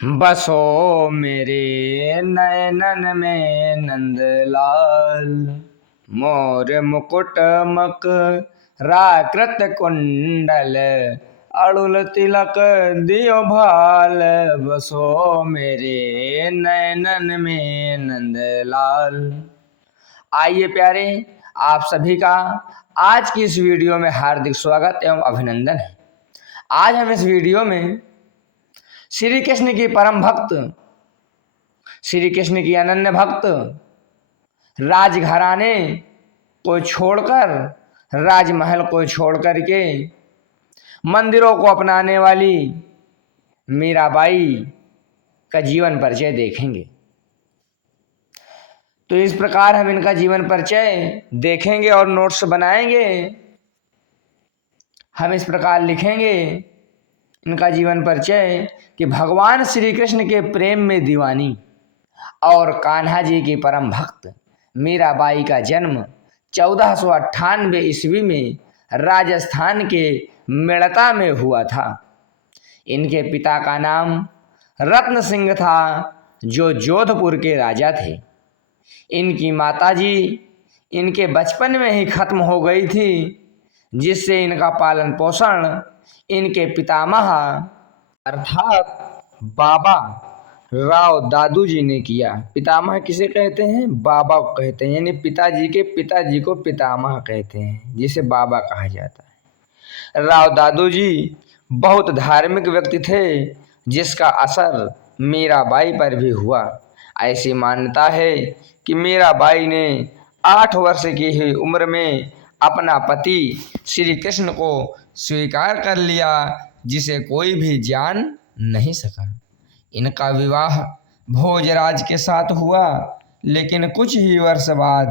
बसो मेरे नयनन में नंदलाल, मोर मुकुट मकराकृत कुंडल, अड़ुल तिलक दियो भाल। बसो मेरे नयनन में नंदलाल। आइए प्यारे, आप सभी का आज की इस वीडियो में हार्दिक स्वागत एवं अभिनंदन है। आज हम इस वीडियो में श्री कृष्ण की परम भक्त, श्री कृष्ण की अनन्य भक्त, राजघराने को छोड़कर, राजमहल को छोड़कर के मंदिरों को अपनाने वाली मीराबाई का जीवन परिचय देखेंगे। तो इस प्रकार हम इनका जीवन परिचय देखेंगे और नोट्स बनाएंगे। हम इस प्रकार लिखेंगे इनका जीवन परिचय कि भगवान श्री कृष्ण के प्रेम में दीवानी और कान्हा जी की परम भक्त मीराबाई का जन्म 1498 ईस्वी में राजस्थान के मेड़ता में हुआ था। इनके पिता का नाम रत्न सिंह था, जो जोधपुर के राजा थे। इनकी माताजी इनके बचपन में ही खत्म हो गई थी, जिससे इनका पालन पोषण इनके पितामह अर्थात बाबा राव दादू जी ने किया। पितामह किसे कहते हैं? बाबा को कहते हैं, यानी पिताजी को पितामह कहते हैं, जिसे बाबा कहा जाता है। राव दादू जी बहुत धार्मिक व्यक्ति थे, जिसका असर मीराबाई पर भी हुआ। ऐसी मान्यता है कि मीराबाई ने 8 वर्ष की ही उम्र में अपना पति श्री कृष्ण को स्वीकार कर लिया, जिसे कोई भी जान नहीं सका। इनका विवाह भोजराज के साथ हुआ, लेकिन कुछ ही वर्ष बाद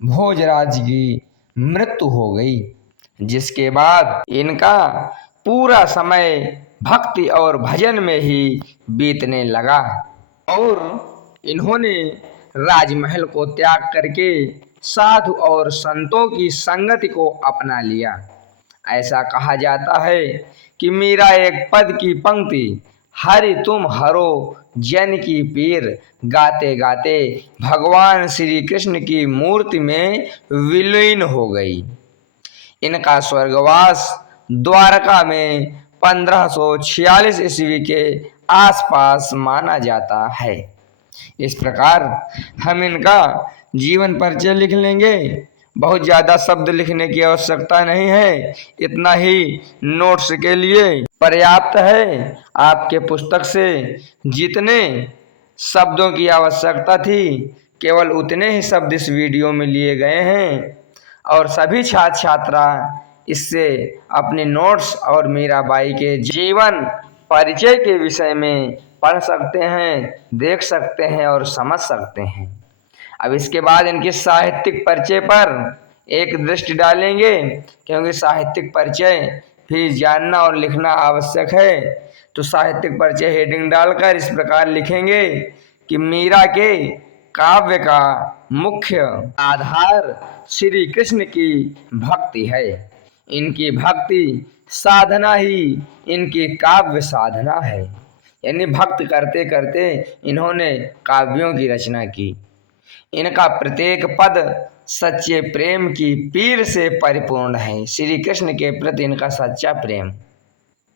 भोजराज की मृत्यु हो गई, जिसके बाद इनका पूरा समय भक्ति और भजन में ही बीतने लगा और इन्होंने राजमहल को त्याग करके साधु और संतों की संगति को अपना लिया। ऐसा कहा जाता है कि मीरा एक पद की पंक्ति हरि तुम हरो जन की पीर गाते गाते भगवान श्री कृष्ण की मूर्ति में विलीन हो गई। इनका स्वर्गवास द्वारका में 1546 ईस्वी के आसपास माना जाता है। इस प्रकार हम इनका जीवन परिचय लिख लेंगे। बहुत ज़्यादा शब्द लिखने की आवश्यकता नहीं है, इतना ही नोट्स के लिए पर्याप्त है। आपके पुस्तक से जितने शब्दों की आवश्यकता थी, केवल उतने ही शब्द इस वीडियो में लिए गए हैं और सभी छात्र छात्रा इससे अपने नोट्स और मीराबाई के जीवन परिचय के विषय में पढ़ सकते हैं, देख सकते हैं और समझ सकते हैं। अब इसके बाद इनके साहित्यिक परिचय पर एक दृष्टि डालेंगे, क्योंकि साहित्यिक परिचय भी जानना और लिखना आवश्यक है। तो साहित्यिक परिचय हेडिंग डालकर इस प्रकार लिखेंगे कि मीरा के काव्य का मुख्य आधार श्री कृष्ण की भक्ति है। इनकी भक्ति साधना ही इनकी काव्य साधना है, यानी भक्त करते करते इन्होंने काव्यों की रचना की। इनका प्रत्येक पद सच्चे प्रेम की पीर से परिपूर्ण है। श्री कृष्ण के प्रति इनका सच्चा प्रेम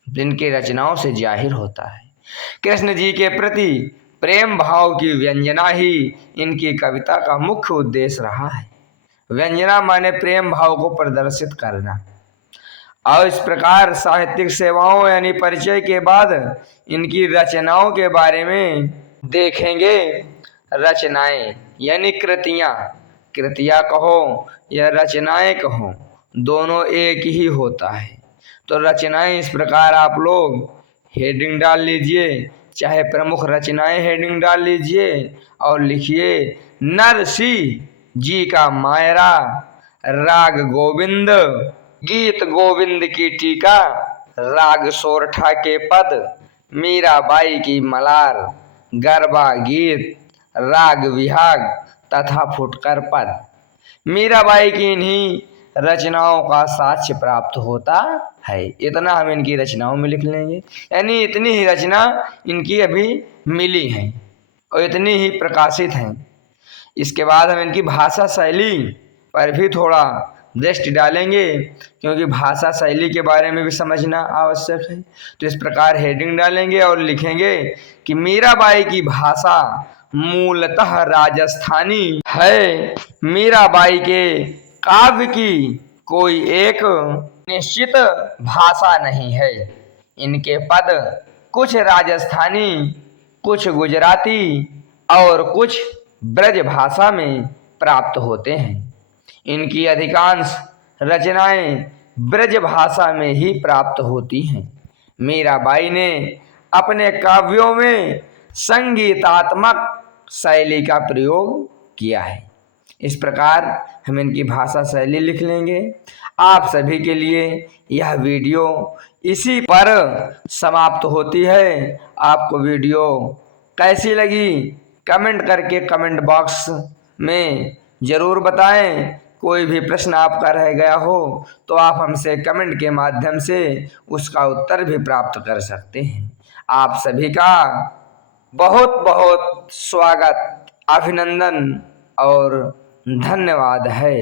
इनकी रचनाओं से जाहिर होता है। कृष्ण जी के प्रति प्रेम भाव की व्यंजना ही इनकी कविता का मुख्य उद्देश्य रहा है। व्यंजना माने प्रेम भाव को प्रदर्शित करना। और इस प्रकार साहित्यिक सेवाओं यानी परिचय के बाद इनकी रचनाओं के बारे में देखेंगे। रचनाएं यानी कृतियाँ, कृतियाँ कहो या रचनाएं कहो, दोनों एक ही होता है। तो रचनाएं इस प्रकार आप लोग हेडिंग डाल लीजिए, चाहे प्रमुख रचनाएं हेडिंग डाल लीजिए और लिखिए नरसिंह जी का मायरा, राग गोविंद, गीत गोविंद की टीका, राग सोरठा के पद, मीराबाई की मलार, गरबा गीत, राग विहाग तथा फुटकर पद। मीराबाई की इन्हीं रचनाओं का साक्ष्य प्राप्त होता है। इतना हम इनकी रचनाओं में लिख लेंगे, यानी इतनी ही रचना इनकी अभी मिली है और इतनी ही प्रकाशित हैं। इसके बाद हम इनकी भाषा शैली पर भी थोड़ा दृष्टि डालेंगे, क्योंकि भाषा शैली के बारे में भी समझना आवश्यक है। तो इस प्रकार हेडिंग डालेंगे और लिखेंगे कि मीराबाई की भाषा मूलतः राजस्थानी है। मीराबाई के काव्य की कोई एक निश्चित भाषा नहीं है। इनके पद कुछ राजस्थानी, कुछ गुजराती और कुछ ब्रज भाषा में प्राप्त होते हैं। इनकी अधिकांश रचनाएं ब्रज भाषा में ही प्राप्त होती हैं। मीराबाई ने अपने काव्यों में संगीतात्मक शैली का प्रयोग किया है। इस प्रकार हम इनकी भाषा शैली लिख लेंगे। आप सभी के लिए यह वीडियो इसी पर समाप्त होती है। आपको वीडियो कैसी लगी कमेंट करके कमेंट बॉक्स में ज़रूर बताएं। कोई भी प्रश्न आपका रह गया हो तो आप हमसे कमेंट के माध्यम से उसका उत्तर भी प्राप्त कर सकते हैं। आप सभी का बहुत बहुत स्वागत, अभिनंदन और धन्यवाद है।